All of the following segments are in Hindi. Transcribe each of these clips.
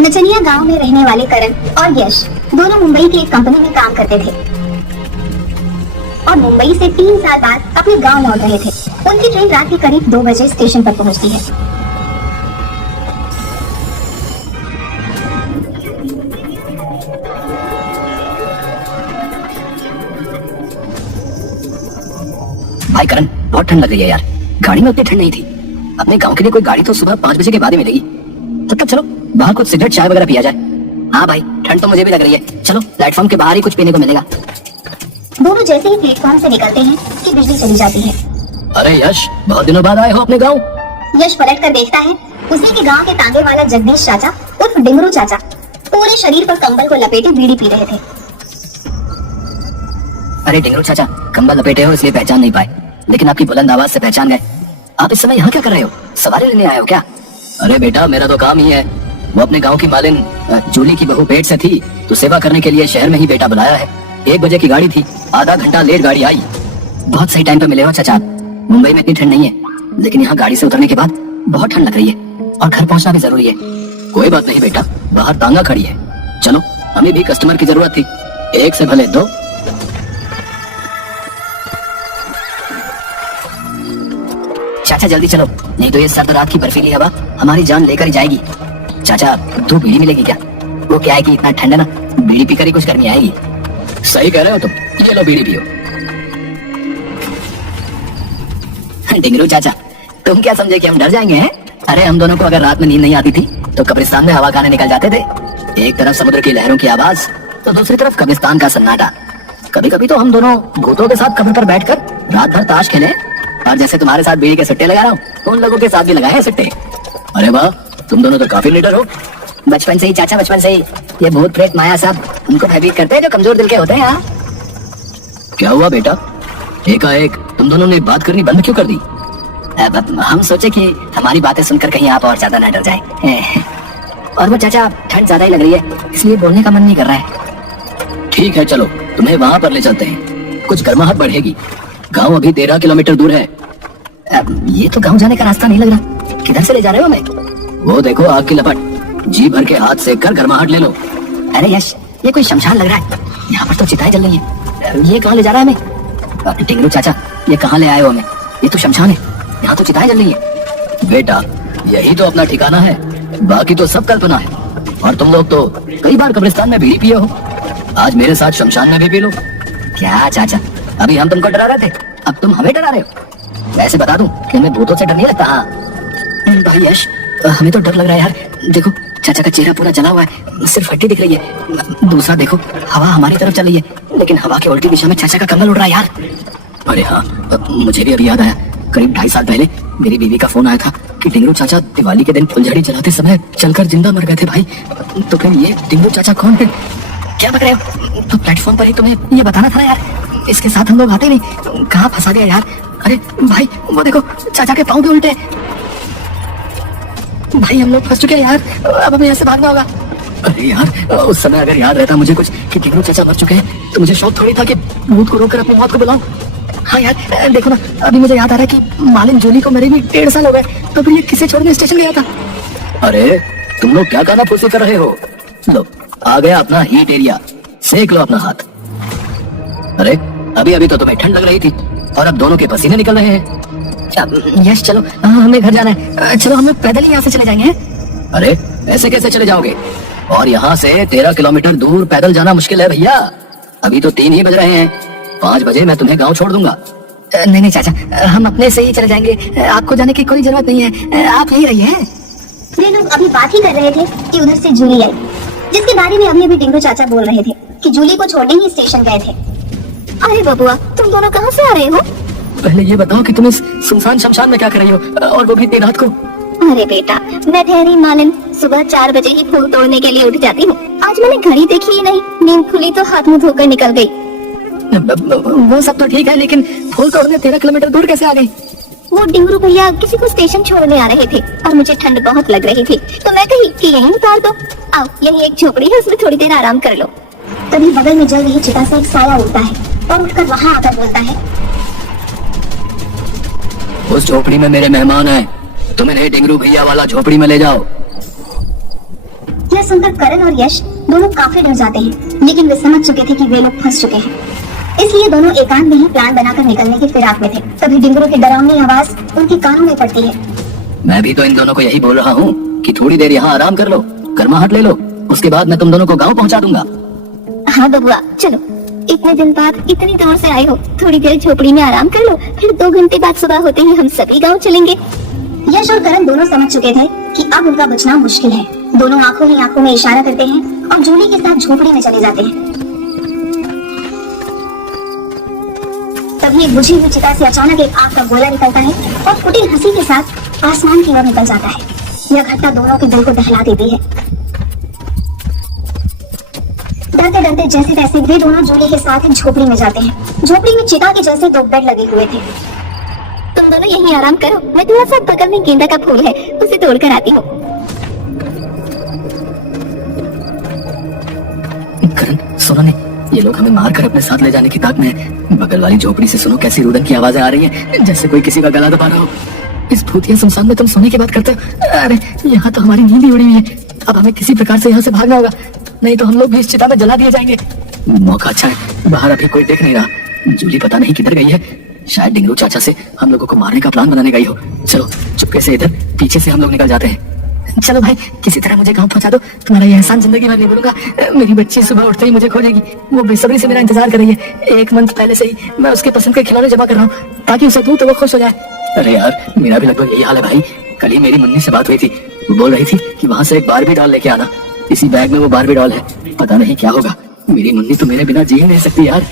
नचनिया गांव में रहने वाले करण और यश दोनों मुंबई की एक कंपनी में काम करते थे और मुंबई से 3 साल बाद अपने गांव लौट रहे थे। उनकी ट्रेन रात के करीब 2 बजे स्टेशन पर पहुंचती है। भाई करण, बहुत ठंड लग रही है यार। गाड़ी में उतनी ठंड नहीं थी। अपने गांव के लिए कोई गाड़ी तो सुबह 5 बजे के बाद ही मिलेगी। तब तक चलो बाहर कुछ सिगरेट चाय वगैरह पिया जाए। हाँ भाई, ठंड तो मुझे भी लग रही है। चलो प्लेटफॉर्म के बाहर ही कुछ पीने को मिलेगा। दोनों जैसे ही प्लेटफॉर्म से निकलते हैं कि बिजली चली जाती है। अरे यश, बहुत दिनों बाद आए हो अपने गाँव। यश पलट कर देखता है, उसी के गांव के तांगे वाला जगदीश चाचा उर्फ डिंगरू चाचा पूरे शरीर पर कंबल को लपेटे बीड़ी पी रहे थे। अरे डिंगरू चाचा, कंबल लपेटे हो इसलिए पहचान नहीं पाए, लेकिन आपकी बुलंद आवाज से पहचान गए। आप इस समय यहाँ क्या कर रहे हो? सवारी लेने आए हो क्या? अरे बेटा, मेरा तो काम ही है। वो अपने गांव की मालिन जूली की बहू पेट से थी, तो सेवा करने के लिए शहर में ही बेटा बुलाया है। 1 बजे की गाड़ी थी, आधा घंटा लेट गाड़ी आई। बहुत सही टाइम पे मिले हो चाचा। मुंबई में इतनी ठंड नहीं है, लेकिन यहाँ गाड़ी से उतरने के बाद बहुत ठंड लग रही है और घर पहुँचना भी जरूरी है। कोई बात नहीं बेटा, बाहर तांगा खड़ी है। चलो, हमें भी कस्टमर की जरूरत थी, 1 से भले 2। चाचा जल्दी चलो, नहीं तो ये सर्द रात की बर्फीली हवा हमारी जान लेकर ही जाएगी। चाचा, 2 बीड़ी मिलेगी क्या? वो क्या है कि इतना ठंड है ना, बीड़ी पीकर ही कुछ गर्मी आएगी। सही कह रहे हो तुम, ये लो बीड़ी पियो। डिंगरू चाचा, तुम क्या समझे कि हम डर जाएंगे हैं? अरे हम दोनों को अगर रात में नींद नहीं आती थी तो कब्रिस्तान में हवा खाने निकल जाते थे। एक तरफ समुद्र की लहरों की आवाज तो दूसरी तरफ कब्रिस्तान का सन्नाटा। कभी कभी तो हम दोनों भूतों के साथ कब्र पर बैठकर रात भर ताश खेले, और जैसे तुम्हारे साथ बीड़ी के सट्टे लगा रहा हूँ, उन लोगों के साथ भी लगाए हैं सट्टे। अरे वाह, तुम दोनों तो काफी लीडर हो। बचपन से ही चाचा, बचपन से ही। ये भूत प्रेत माया सब उनको भयभीत करते हैं जो कमजोर दिल के होते हैं। यहाँ क्या हुआ बेटा? एकाएक तुम दोनों ने बात करनी बंद क्यों कर दी? हम सोचे कि हमारी बातें सुनकर कहीं आप और ज्यादा न डर जाए। और वो चाचा, ठंड ज्यादा ही लग रही है, इसलिए बोलने का मन नहीं कर रहा है। ठीक है, चलो तुम्हें वहाँ पर ले चलते हैं, कुछ गर्माहट बढ़ेगी। गांव अभी 13 किलोमीटर दूर है। ये तो गांव जाने का रास्ता नहीं लग रहा। किधर से ले जा रहे हो हमें? वो देखो आग की लपट, जी भर के हाथ सेक कर गर्माहट ले लो। अरे यश, ये कोई शमशान लग रहा है। यहाँ पर तो चिताएं जल रही है। ये कहाँ ले जा रहा है हमें? टिंगरू चाचा, ये कहाँ ले आए हो हमें? ये तो शमशान है, यहाँ तो चिताएं जल रही है। बेटा, यही तो अपना ठिकाना है, बाकी तो सब कल्पना है। और तुम लोग तो कई बार कब्रिस्तान में बीड़ी पिए हो, आज मेरे साथ शमशान में भी पी लो। क्या चाचा, अभी हम तुमको डरा रहे थे, अब तुम हमें डरा रहे हो? वैसे बता दूं कि हमें भूतों से डर नहीं लगता। हाँ भाई यश, हमें तो डर लग रहा है यार। देखो चाचा का चेहरा पूरा जला हुआ है, सिर्फ हड्डी दिख रही है। दूसरा देखो, हवा हमारी तरफ चल रही है, लेकिन हवा के उल्टी दिशा में चाचा का कमल उड़ रहा है यार। अरे हाँ, मुझे भी अभी याद आया, करीब 2.5 साल पहले मेरी बीवी का फोन आया था कि डिंगरू चाचा दिवाली के दिन फुलझड़ी जलाते समय चलकर जिंदा मर गए थे भाई। तो फिर ये डिंगरू चाचा कौन है? क्या बक रहे हो? तो प्लेटफॉर्म पर ही तुम्हें ये बताना था यार, इसके साथ हम लोग आते नहीं। कहाँ फंसा गया यार? अरे भाई, वो देखो चाचा के पाँव भी उल्टे। भाई हम लोग फंस चुके हैं यार, अब हमें यहाँ से भागना होगा। अरे यार, उस समय अगर याद रहता मुझे कुछ कि डिंगरू चाचा मर चुके हैं, तो मुझे शौक थोड़ी था कि भूत को रोककर अपनी मौत को बुलाऊं। हाँ यार, देखो ना, अभी मुझे याद आ रहा है कि मालिन जूली को मेरे भी 1.5 साल हो गए, तो फिर ये किसे छोड़ने स्टेशन गया था। अरे तुम लोग क्या गाना फूसी कर रहे हो? लो, आ गया अपना हीट एरिया, सेक लो अपना हाथ। अरे अभी अभी तो तुम्हें ठंड लग रही थी और अब दोनों के पसीने निकल रहे हैं। यश चलो, हमें घर जाना है। चलो हम लोग पैदल ही यहाँ से चले जाएंगे। अरे ऐसे कैसे चले जाओगे? और यहाँ से 13 किलोमीटर दूर पैदल जाना मुश्किल है भैया। अभी तो 3 ही बज रहे हैं, 5 बजे मैं तुम्हें गाँव छोड़ दूंगा। नहीं नहीं चाचा, हम अपने से ही चले जाएंगे, आपको जाने की कोई जरूरत नहीं है, आप यही रहिए। वे लोग अभी बात ही कर रहे थे कि उधर से जूली आई, जिसके बारे में अभी डिंगरू चाचा बोल रहे थे कि जूली को छोड़ने ही स्टेशन गए थे। अरे बबुआ, तुम दोनों कहाँ से आ रहे हो? पहले ये बताओ कि तुम इस सुनसान शमशान में क्या कर रही हो, और वो भी इतनी रात को? अरे बेटा, मैं ठहरी मालिन सुबह 4 बजे ही फूल तोड़ने के लिए उठ जाती हूँ। आज मैंने घड़ी देखी ही नहीं, नींद खुली तो हाथ मुंह धोकर निकल गई। वो सब तो ठीक है, लेकिन फूल तोड़ने 13 किलोमीटर दूर कैसे आ गई? वो डिंगरू भैया किसी को स्टेशन छोड़ने आ रहे थे और मुझे ठंड बहुत लग रही थी, तो मैं कही कि यहीं उतार दो। आओ, यही एक झोपड़ी है, उसमें थोड़ी देर आराम कर लो। तभी बगल में जल रही चिता से एक साया उड़ता है और उठकर वहाँ आकर बोलता है, उस झोपड़ी में मेरे मेहमान हैं, तुम इन्हें डिंगरू भैया वाला झोपड़ी में ले जाओ। यह सुनकर करण और यश दोनों काफी डर जाते हैं, लेकिन वे समझ चुके थे कि वे लोग फंस चुके हैं। इसलिए दोनों एकांत में ही प्लान बनाकर निकलने की फिराक में थे। तभी डिंगरू की डरावनी आवाज उनके कानों में पड़ती है। मैं भी तो इन दोनों को यही बोल रहा हूँ कि थोड़ी देर यहाँ आराम कर लो, गर्माहट ले लो, उसके बाद मैं तुम दोनों को गाँव पहुँचा दूंगा। हाँ बबुआ, चलो, इतने दिन बाद इतनी दूर से आए हो, थोड़ी देर झोपड़ी में आराम कर लो, फिर 2 घंटे बाद सुबह होते ही हम सभी गाँव चलेंगे। यश और करण दोनों समझ चुके थे कि अब उनका बचना मुश्किल है। दोनों आंखों ही आंखों में इशारा करते हैं और जूली के साथ झोपड़ी में चले जाते हैं। तभी एक बुझी हुई चिता से अचानक एक आग का गोला निकलता है और कुटिल हंसी के साथ आसमान की ओर निकल जाता है। यह घटना दोनों के दिल को दहला देती है। डरते डरते जैसे तैसे वे दोनों जूली के साथ एक झोपड़ी में जाते हैं। झोपड़ी में चिता के जैसे 2 बेड लगे हुए थे। तुम दोनों यहीं आराम करो, मैं थोड़ा सा बगल में गेंदा का फूल है, उसे तोड़ कर आती हूँ। करण, सुनो ने, ये लोग हमें मार कर अपने साथ ले जाने की ताक में है। बगल वाली झोपड़ी से सुनो कैसी रुदन की आवाजें आ रही हैं, जैसे कोई किसी का गला दबा रहा हो। इस भूतिया शमशान में तुम सोने की बात करते हो? अरे यहाँ तो हमारी नींद ही उड़ी हुई है। अब हमें किसी प्रकार से यहाँ से भागना होगा, नहीं तो हम लोग भी इस चिता में जला दिए जाएंगे। मौका अच्छा है, बाहर अभी कोई देख नहीं रहा। जूली पता नहीं किधर गई है, शायद डिंगरू चाचा से हम लोगों को मारने का प्लान बनाने गई हो। चलो चुपके से इधर पीछे से हम लोग निकल जाते हैं। चलो भाई, किसी तरह मुझे गांव पहुंचा दो, तुम्हारा ये एहसान जिंदगी भर नहीं भूलूंगा। मेरी बच्ची सुबह उठते ही मुझे खोजेगी, वो बेसब्री से मेरा इंतजार कर रही है। 1 मंथ पहले से ही मैं उसके पसंद के खिलौने जमा कर रहा हूँ ताकि उसे दूं तो वो खुश हो जाए। अरे यार, मेरा भी लगभग यही हाल है भाई। कल ही मेरी मुन्नी से बात हुई थी, वो बोल रही थी कि वहाँ से एक बारबी डॉल लेके आना। इसी बैग में वो बारबी डॉल है, पता नहीं क्या होगा। मेरी मुन्नी तो मेरे बिना जी ही नहीं सकती यार।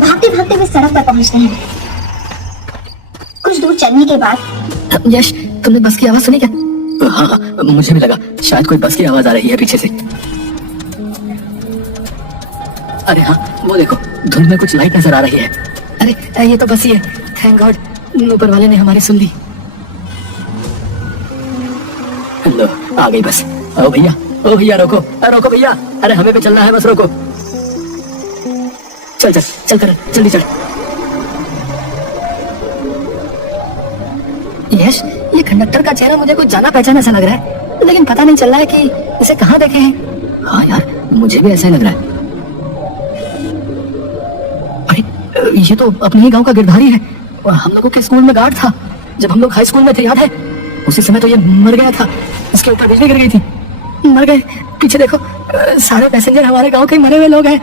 भागते भागते वे सड़क पर पहुंचते हैं। कुछ दूर चलने के बाद यश, तुमने बस की आवाज सुनी क्या? हाँ, मुझे भी लगा शायद कोई बस की आवाज आ रही है पीछे से। अरे हाँ, वो देखो, धुंध में कुछ लाइट नजर आ रही है। अरे ये तो बस ही है। थैंक गॉड, ऊपर वाले ने हमारी सुन ली। लो, आ गई बस। ओ भैया, ओ भैया, रोको रोको भैया, अरे हमें पे चलना है, बस रोको। चल चल चल कर, जल्दी चल। यश, ये कंडक्टर का चेहरा मुझे कुछ जाना पहचाना सा लग रहा है, लेकिन पता नहीं चल रहा है कि इसे कहाँ देखे हैं। हाँ यार, मुझे भी ऐसा ही लग रहा है। अरे ये तो अपने ही गांव का गिरधारी है। हम लोगों के स्कूल में गार्ड था जब हम लोग हाई स्कूल में थे, याद है? उसी समय तो ये मर गया था, इसके ऊपर बिजली गिर गई थी, मर गए। पीछे देखो, सारे पैसेंजर हमारे गांव के मरे हुए लोग हैं।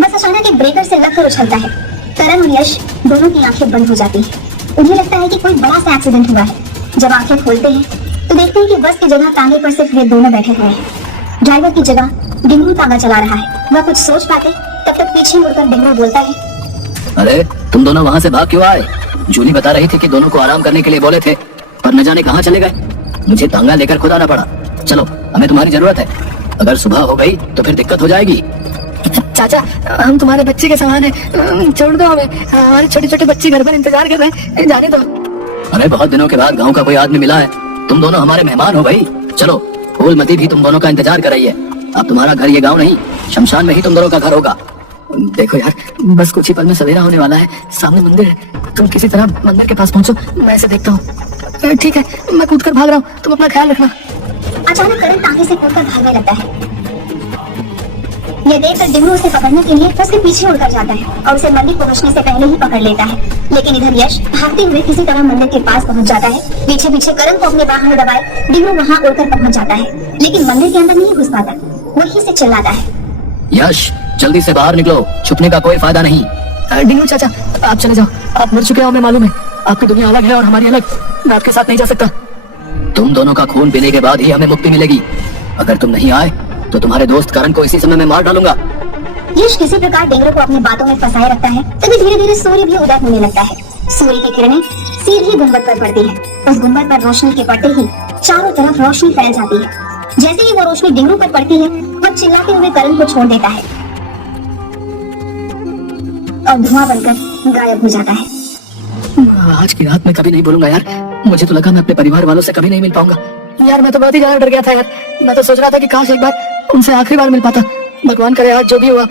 बस अचानक एक ब्रेकर से लगकर उछलता है। करण और यश दोनों की आंखें बंद हो जाती हैं। उन्हें लगता है कि कोई बड़ा सा एक्सीडेंट हुआ है। जब आंखें खोलते हैं तो देखते हैं कि बस की जगह तांगे पर सिर्फ वे दोनों बैठे हुए हैं। ड्राइवर की जगह डिंगरू तांगा चला रहा है। वह कुछ सोच पाते तब तक पीछे मुड़कर डिंगरू बोलता है, अरे तुम दोनों वहाँ से भाग क्यों आए? जूली बता रही थी कि दोनों को आराम करने के लिए बोले थे, पर न जाने कहाँ चले गए। मुझे तांगा लेकर खुद आना पड़ा। चलो, हमें तुम्हारी जरूरत है, अगर सुबह हो गई तो फिर दिक्कत हो जाएगी। चाचा, हम तुम्हारे बच्चे के समान हैं, छोड़ दो हमें, हमारे छोटे छोटे बच्चे घर पर इंतजार कर रहे हैं, जाने दो। अरे बहुत दिनों के बाद गांव का कोई आदमी मिला है, तुम दोनों हमारे मेहमान हो भाई। चलो, फूलमती भी तुम दोनों का इंतजार कर रही है। अब तुम्हारा घर ये गांव नहीं, शमशान में ही तुम दोनों का घर होगा। देखो यार, बस कुछ ही पल में सवेरा होने वाला है, सामने मंदिर है, तुम किसी तरह मंदिर के पास पहुंचो, मैं इसे देखता हूँ। ठीक है, मैं कूद कर भाग रहा हूँ, तुम अपना ख्याल रखना। अचानक करण तांगे से कूदकर भागने लगता है। यह देखकर डिंगरू उसे पकड़ने के लिए उसके पीछे उड़कर जाता है और उसे मंदिर पहुंचने से पहले ही पकड़ लेता है। लेकिन इधर यश भागते हुए किसी तरह मंदिर के पास पहुंच जाता है। पीछे पीछे करण को अपने बाहों में दबाए डिंगरू वहां उड़कर पहुंच जाता है, लेकिन मंदिर के अंदर नहीं घुस पाता। वहीं से चिल्लाता है, यश जल्दी से बाहर निकलो, छुपने का कोई फायदा नहीं। डिंगरू चाचा, आप चले जाओ, आप मर चुके हो, हमें मालूम है। आपकी दुनिया अलग है और हमारी अलग, मैं आपके साथ नहीं जा सकता। तुम दोनों का खून पीने के बाद ही हमें मुक्ति मिलेगी। अगर तुम नहीं आए तो तुम्हारे दोस्त करण को इसी समय में मार डालूंगा। यश किसी प्रकार डिंगरू को अपनी बातों में फंसाए रखता है। तभी धीरे धीरे सूर्य भी उदय होने लगता है। सूर्य की किरणें सीधी गुंबद पर पड़ती है। उस गुंबद पर रोशनी के पड़ते ही चारों तरफ रोशनी फैल जाती है। जैसे ही वो रोशनी डिंगरू पर पड़ती है, वह चिल्लाते हुए करण को छोड़ देता है और धुआं बनकर गायब हो जाता है। आज की रात मैं कभी नहीं बोलूंगा यार, मुझे तो लगा मैं अपने परिवार वालों से कभी नहीं मिल पाऊंगा। यार मैं तो बहुत ही ज्यादा डर गया था यार, मैं तो सोच रहा था कि काश एक बार उनसे आखिरी बार मिल पाता। भगवान करे आज जो भी हुआ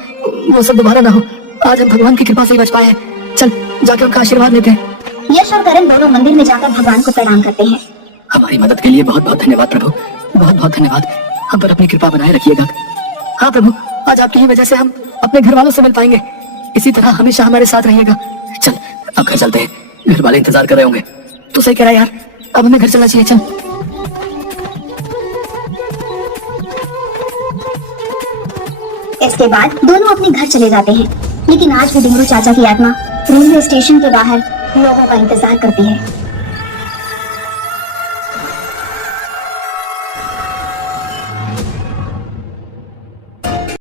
वो सब दोबारा ना हो। आज हम भगवान की कृपा से ही बच पाए हैं। चल जाके उनका आशीर्वाद लेते हैं। यश और करण दोनों मंदिर में जाकर भगवान को प्रणाम करते हैं। हमारी मदद के लिए बहुत बहुत धन्यवाद प्रभु, बहुत बहुत धन्यवाद। हम पर अपनी कृपा बनाए रखिएगा। हाँ प्रभु, आज आपकी ही वजह से हम अपने घर वालों से मिल पाएंगे। इसी तरह हमेशा हमारे साथ रहिएगा। चल अब घर चलते हैं, घर वाले इंतजार कर रहे होंगे। तू सही कह रहा है यार, अब हमें घर चलना चाहिए। चल। इसके बाद दोनों अपने घर चले जाते हैं, लेकिन आज भी डिंगरू चाचा की आत्मा रेलवे स्टेशन के बाहर लोगों का इंतजार करती है।